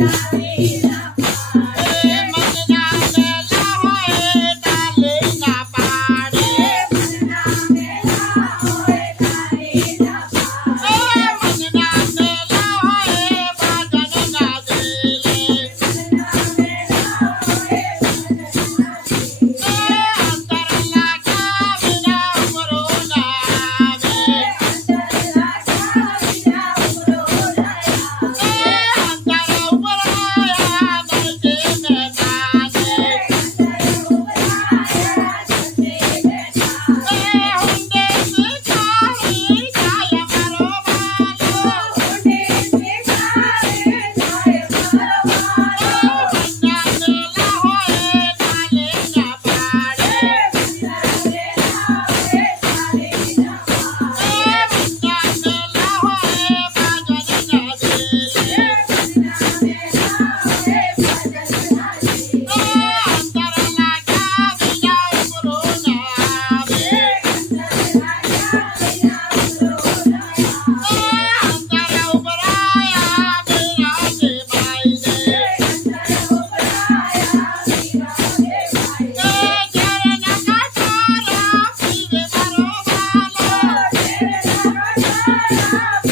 Hey, Yeah.